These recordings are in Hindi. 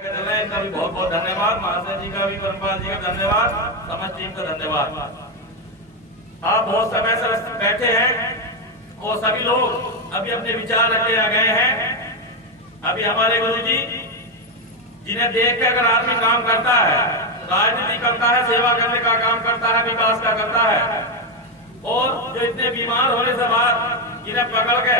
इनका भी बहुत बहुत धन्यवाद, महाशय जी का भी, परमपाल जी का धन्यवाद, समस्त टीम का धन्यवाद। आप बहुत समय से बैठे हैं और सभी लोग अभी अपने विचार रखे आ गए हैं। अभी हमारे गुरु जी जिन्हें देख के अगर आदमी काम करता है, राजनीति करता है, सेवा करने का काम करता है, विकास का करता है, और जो इतने बीमार होने से बाद जिन्हें पकड़ के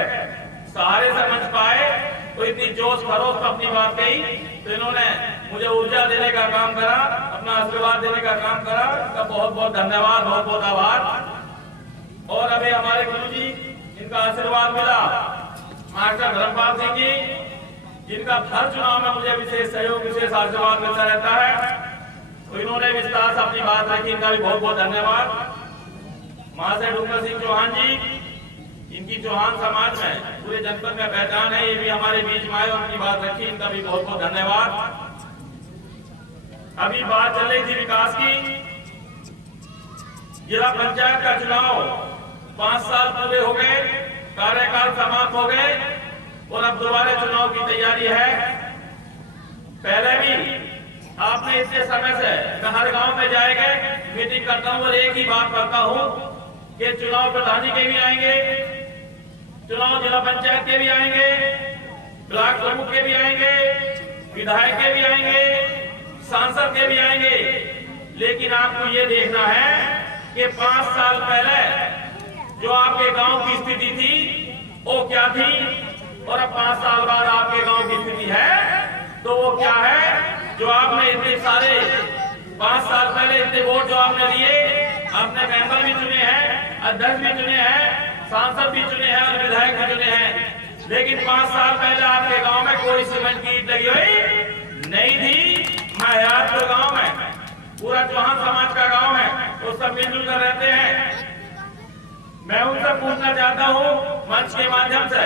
सहारे से मंच पाए तो इतनी जोश खरोश अपनी बात कही, तो इन्होंने मुझे ऊर्जा देने का काम करा, अपना आशीर्वाद देने का काम करा। इनका बहुत बहुत धन्यवाद, बहुत बहुत आभार। और अभी हमारे गुरु जी इनका आशीर्वाद मिला मास्टर धर्मपाल सिंह जी, जिनका हर चुनाव में मुझे विशेष सहयोग, विशेष आशीर्वाद मिलता रहता है, तो इन्होंने विस्तार से अपनी बात रखी, इनका भी बहुत बहुत धन्यवाद। महाशय डूंगर सिंह चौहान जी, इनकी चौहान समाज में पूरे जनपद में पहचान है, ये भी हमारे बीच में आए और अपनी बात रखी, इनका भी बहुत बहुत धन्यवाद। अभी बात चल रही थी विकास की। जिला पंचायत का चुनाव 5 साल पूरे हो गए, कार्यकाल समाप्त हो गए और अब दोबारा चुनाव की तैयारी है। पहले भी आपने इतने समय से मैं हर गांव में जाएंगे, मीटिंग करता हूं और एक ही बात करता हूं कि चुनाव प्रधानी के भी आएंगे, चुनाव जिला पंचायत के भी आएंगे, ब्लॉक प्रमुख के भी आएंगे, विधायक के भी आएंगे, सांसद के भी आएंगे, लेकिन आपको ये देखना है कि 5 साल पहले जो आपके गांव की स्थिति थी वो क्या थी और अब 5 साल बाद आपके गांव की स्थिति है तो वो क्या है। जो आपने इतने सारे 5 साल पहले इतने वोट जो आपने दिए, आपने मेंबर भी चुने हैं, अध्यक्ष भी चुने हैं, सांसद भी चुने हैं और विधायक भी चुने हैं, लेकिन 5 साल पहले आपके गांव में कोई सीमेंट की ईंट लगी हुई नहीं थी। महयातपुर गांव में पूरा चौहान समाज का गांव है, वो सब मिलजुल कर रहते हैं। मैं उनसे पूछना चाहता हूं मंच के माध्यम से,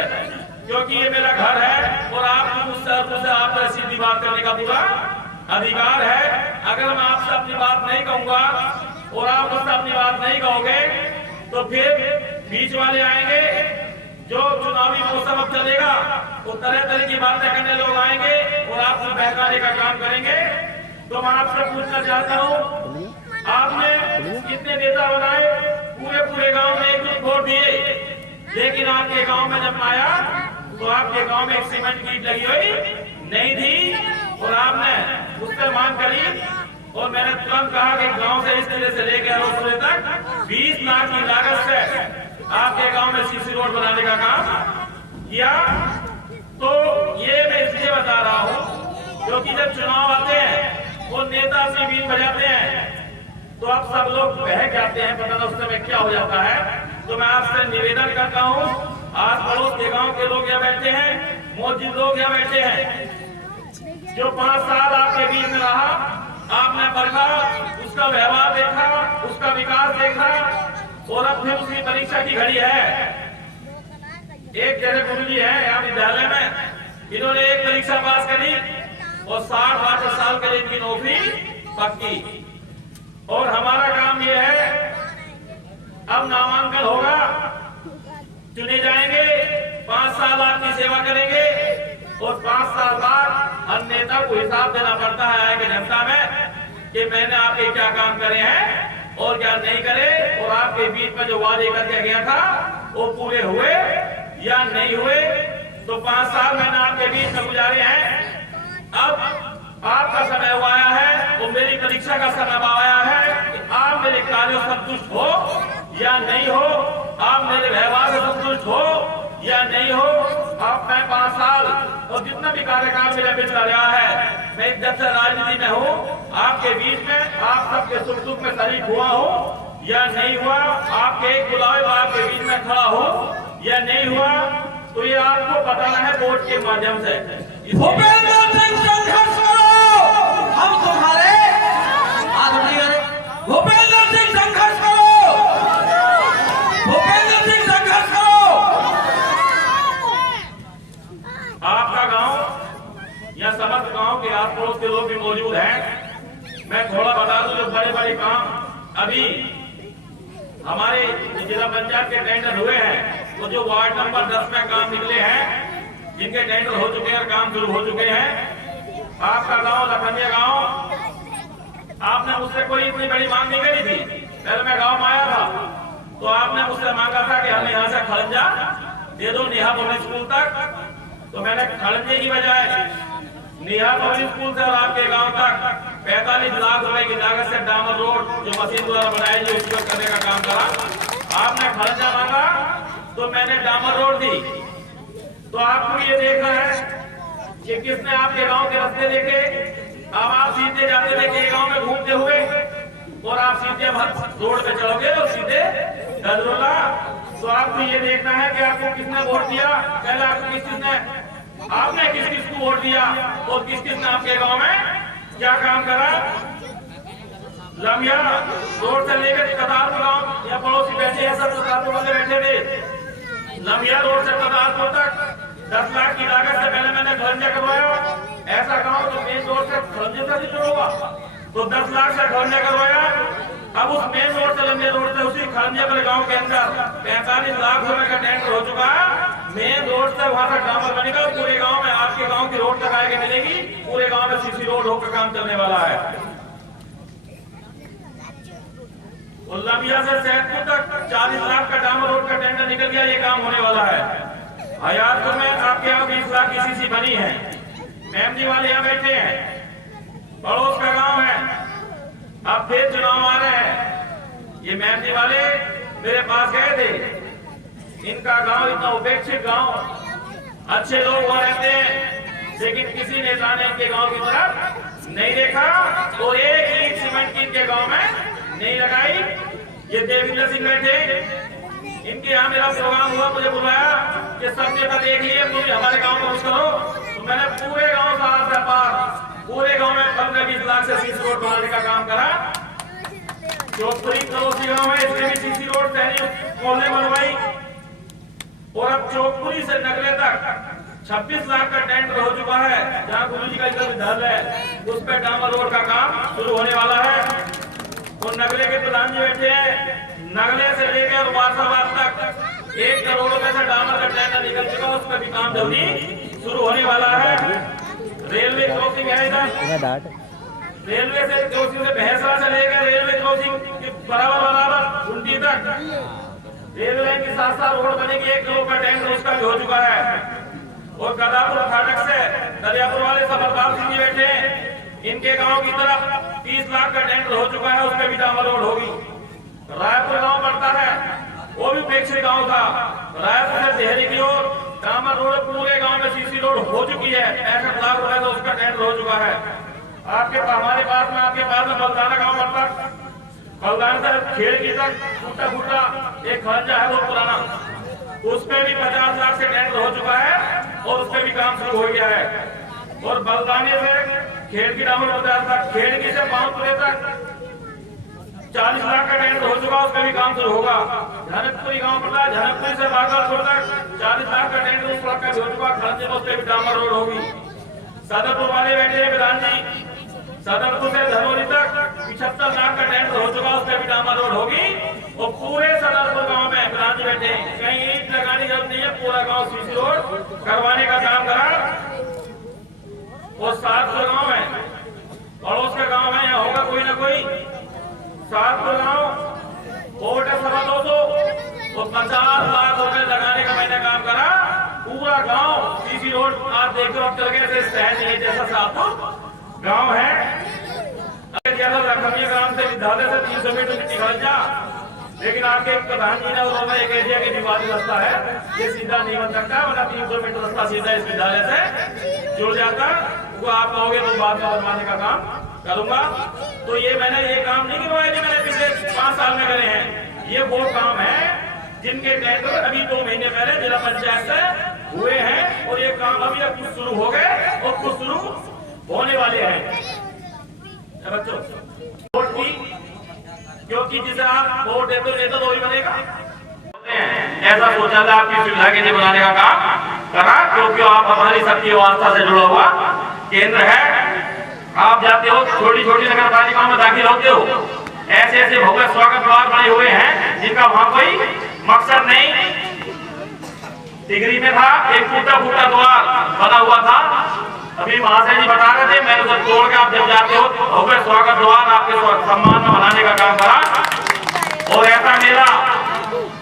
क्योंकि ये मेरा घर है और आपको मुझसे आप सीधी बात करने का पूरा अधिकार है। अगर मैं आपसे अपनी बात नहीं कहूंगा और आप मुझसे अपनी बात नहीं कहोगे तो फिर बीच वाले आएंगे, जो चुनावी मौसम अब चलेगा तो तरह तरह की बातें करने लोग आएंगे और आपको बहकाने का काम करेंगे। तो मैं आपसे पूछना चाहता हूँ, आपने कितने नेता बनाए, पूरे गांव में एक वोट दिए, लेकिन आपके गांव में जब आया तो आपके गांव में एक सीमेंट की ईंट लगी हुई नहीं थी और आपने उस पर मांग करी और मैंने तुरंत कहा कि गांव से इस जिले से लेकर रोसड़े तक 20 लाख की लागत से आपके गांव में सीसी रोड बनाने का काम किया। तो ये मैं इसलिए बता रहा हूँ क्योंकि जब चुनाव आते हैं वो नेता से बीन बजाते हैं तो आप सब लोग बहक जाते हैं, पता ना उस समय क्या हो जाता है। तो मैं आपसे निवेदन करता हूँ, आस पड़ोस के गांव के लोग यहाँ बैठे हैं, मौजूद लोग यहाँ बैठे हैं, जो 5 साल आपके बीच में रहा, आपने परखा, उसका व्यवहार देखा, उसका विकास देखा और अब फिर उसकी परीक्षा की घड़ी है। एक जैसे गुरु जी है यहाँ विद्यालय में, इन्होंने एक परीक्षा पास करी और 60-62 साल के लिए इनकी नौकरी पक्की। और हमारा काम ये है, अब नामांकन होगा, चुने जाएंगे, 5 साल आपकी सेवा करेंगे और 5 साल बाद हर नेता को हिसाब देना पड़ता है आगे जनता में कि मैंने आपके क्या काम करे हैं और क्या नहीं करे, और आपके बीच में जो वादे करके गया था वो पूरे हुए या नहीं हुए। तो 5 साल मैंने आपके बीच में गुजारे हैं। अब आपका समय आया है, वो मेरी परीक्षा का समय आया है कि आप मेरे कार्यों से संतुष्ट हो या नहीं हो, आप मेरे व्यवहार से संतुष्ट हो या नहीं हो। आप मैं 5 साल और जितना भी कार्यकाल मेरा बीता रहा है, मैं जब से राजनीति में हूँ आपके बीच में, आप सबके सुख दुख में शरीक हुआ हूँ या नहीं हुआ, आपके एक बुलावे में आपके बीच में खड़ा हो या नहीं हुआ, तो ये आपको बताना है वोट के माध्यम से। भूपेंद्र सिंह संघर्ष करो, हम तुम्हारे भूपेंद्र सिंह संघर्ष करो, भूपेंद्र सिंह संघर्ष करो। आपका गांव या समस्त गांव के आस पड़ोस के लोग भी मौजूद हैं। मैं थोड़ा बता दूं, जो बड़े बड़े काम अभी हमारे जिला पंचायत के टेंडर हुए हैं, तो जो वार्ड नंबर 10 में काम निकले हैं, जिनके टेंडर हो चुके हैं और काम शुरू हो चुके हैं, आपका गांव लखनिया गांव, आपने मुझसे कोई इतनी बड़ी मांग नहीं करी थी। पहले मैं गांव में आया था तो आपने मुझसे मांगा था कि हमें यहाँ से खड़ंजा दे दो नेहा पब्लिक स्कूल तक, तो मैंने खड़ंजे की बजाय नेहा पब्लिक स्कूल से और आपके गांव तक 45 लाख रुपए की लागत से डामर रोड जो मशीन द्वारा बनाई गई उपयोग करने का काम करा। आपने खड़ंजा मांगा तो मैंने डामर रोड दी। तो आपको ये देखना है कि किसने आपके गांव के रास्ते देखे। अब आप सीधे जाते थे कि गांव में घूमते हुए और आप सीधे रोड पे चलोगे और सीधे गजरोला। तो आपको ये देखना है कि आपको किसने वोट दिया, पहले आपको आपने किस किस को वोट दिया और किस किस ने आपके गांव में क्या काम करा। लमिया रोड से लेकर कतारपुर गांव या पड़ोसी बैठे हैं, सब कतारपुर वाले बैठे थे। लमिया रोड से कतारपुर तक 10 लाख की लागत से पहले मैंने खड़ंजा करवाया। ऐसा गांव तो मेन रोड से खड़ंजे से शुरू हुआ तो 10 लाख से खड़ंजा करवाया। अब उस मेन रोड से लंबे रोड से उसी खड़ंजे पर गांव के अंदर 45 लाख रुपए का टेंडर हो चुका है। मेन रोड से वहां तक डामर बनेगा, पूरे गांव में आपके गांव की रोड तक आगे मिलेगी, पूरे गांव में सीसी रोड होकर काम चलने वाला है। लंबिया से सैदपुर तक 40 लाख का डामर रोड का टेंडर निकल गया, ये काम होने वाला है। हयातपुर में आपके यहाँ 20 लाख की सीसी बनी है। मेमजी वाले यहाँ बैठे हैं, पड़ोस का गांव है। अब फिर चुनाव आ रहे हैं। ये मेमजी वाले मेरे पास गए थे, इनका गांव इतना उपेक्षित गांव, अच्छे लोग वहां रहते हैं, लेकिन किसी नेता ने इनके गांव की तरफ नहीं देखा और एक ईंट सीमेंट की इनके गांव में नहीं लगाई। ये देवेंद्र सिंह बैठे, इनके यहाँ मेरा प्रोग्राम हुआ, मुझे बुलाया कि सब नेता देख लिए, मुझे हमारे गांव में कुछ करो। तो मैंने पूरे गांव सारा से पार पूरे गांव में 15-20 लाख से सीसी रोड बनाने का काम करा। जोधपुरी पड़ोसी गांव है, इसमें भी सीसी रोड मोहल्ले बनवाई। और अब चौकपुरी से नगले तक 26 लाख का टेंडर हो चुका है। जहाँ गुरु जी का विद्यालय है उस पर डामर रोड का काम शुरू होने वाला है। और नगले के प्रधान जी बैठे हैं, नगले से लेकर वासाबाद तक 1 करोड़ रुपए से डामर का टेंडर निकल चुका, उस पर भी काम जल्दी शुरू होने वाला है। रेलवे क्रॉसिंग है इधर, रेलवे से क्रॉसिंग से भैंसरा से लेकर रेलवे क्रॉसिंग बराबर गुंडी तक रेलवे लाइन के साथ साथ रोड बनेगी। 1 करोड़ का टेंडर उसका भी हो चुका है। और गदापुर फाटक से दरियापुर वाले सबरपाल सिंह जी बैठे हैं, इनके गांव की तरफ 30 लाख का टेंडर हो चुका है, उस पर भी डामर रोड होगी। रायपुर गांव पड़ता है, वो भी उपेक्षित गांव था। रायपुर से देहरी की ओर डामर रोड पूरे गांव में सीसी रोड हो चुकी है। 65 लाख रुपए का उसका टेंडर हो चुका है। हमारे पास में आपके पास में बलदाना गांव पड़ता, बलदाना से खेड़ की तक फूटा फूटा एक खड़ंजा है बहुत पुराना, उस पे भी 50 लाख से टेंडर हो चुका है और उस पे भी काम शुरू हो गया है। और बलदाने से खेड़ की डामर 50 लाख, खेड़की से पांवपुरे तक 40 लाख का टेंडर हो चुका, उसका भी काम शुरू होगा। जनकपुरी गांव पड़ता है, जनकपुरी से बागलपुर तक 40 लाख का टेंडर उस सड़क का भी हो चुका, खड़ंजे में उस पे भी डामर रोड होगी। सदरपुर वाले बैठे हैं प्रधान जी, सदरपुर से धनौली तक 75 लाख का टेंडर हो चुका, उस पे भी डामर रोड होगी। और पूरे सदरपुर गांव में प्रधान जी बैठे हैं, कहीं ईंट लगाने की जरूरत नहीं है, पूरा गांव सीसी रोड करवाने का काम करा। और 700 गांव है, पड़ोस का गांव है, यहाँ होगा कोई ना कोई। 700 गांव वोट है 250 और 50 लाख रुपए लगाने का मैंने काम करा। पूरा गांव सीसी रोड आप देखो, अब चल गए शहर नहीं है जैसा साहपुर गांव है। लखनिया ग्राम से विद्यालय से 300 मीटर मिट्टी खर्चा, लेकिन आपके प्रधान जी ने उन्होंने एक एरिया के विवादित रास्ता है, ये सीधा नहीं बन सकता, वरना 300 मीटर रास्ता सीधा इस विद्यालय से जुड़ जाता। वो आप कहोगे तो बाद में बनवाने का काम करूंगा। तो ये मैंने ये काम नहीं करवाया जो मैंने पिछले 5 साल में करे हैं। ये वो काम है जिनके टेंडर अभी 2 महीने पहले जिला पंचायत से हुए हैं और ये काम अभी कुछ शुरू हो गए और कुछ शुरू होने वाले हैं। बच्चों वोट की, क्योंकि जिसे आप वोट देते हो नेता तो वही बनेगा, ऐसा सोचा था आपकी सुविधा के लिए बनाने का काम करा, क्योंकि आप हमारी सबकी आस्था से जुड़ा हुआ केंद्र है। आप जाते हो छोटी छोटी नगर पालिकाओं में दाखिल होते हो, ऐसे ऐसे भव्य स्वागत द्वार बने हुए हैं जिनका वहां कोई मकसद नहीं। टिगरी में था एक फूटा फूटा द्वार बना हुआ था, अभी महाशय जी बता रहे थे, मैंने उसे तोड़ के आप जब जाते हो तो भव्य स्वागत द्वार आपके सम्मान में बनाने का काम करा। और ऐसा मेला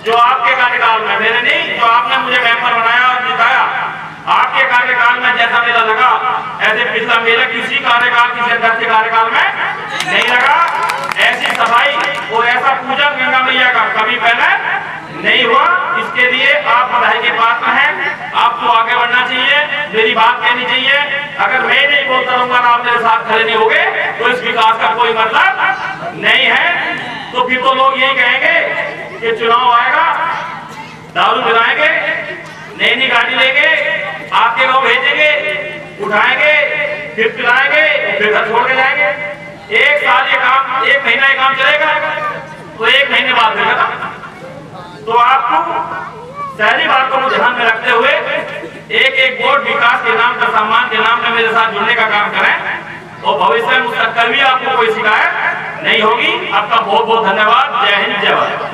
जो आपके कार्यकाल में, मेरे नहीं, जो आपने मुझे मेंबर बनाया और जिताया, आपके कार्यकाल में जैसा मेला लगा ऐसे पिछला मेला किसी कार्यकाल, किसी अध्यक्ष के कार्यकाल में नहीं लगा। ऐसी सफाई और ऐसा पूजन गंगा मैया का कभी पहले नहीं हुआ। इसके लिए आप बधाई के पात्र हैं। आपको आगे बढ़ना चाहिए, मेरी बात कहनी चाहिए। अगर मैं नहीं बोलता रहूंगा ना आप मेरे साथ खड़े नहीं होगे तो इस विकास का कोई मतलब नहीं है। तो फिर तो लोग यही कहेंगे कि चुनाव आएगा, दारू पिलाएंगे, नई गाड़ी लेंगे, आपके गांव भेजेंगे, उठाएंगे, फिर पिलाएंगे, फिर घर छोड़ के जाएंगे। एक साल ये काम, एक महीना ये काम चलेगा तो एक महीने बाद फिर खत्म। तो आपको शहरी बातों को ध्यान में रखते हुए एक एक वोट विकास के नाम का, सम्मान के नाम में मेरे साथ जुड़ने का काम करें और भविष्य में मुस्तकबिल भी आपको कोई शिकायत नहीं होगी। आपका बहुत बहुत धन्यवाद। जय हिंद, जय भारत।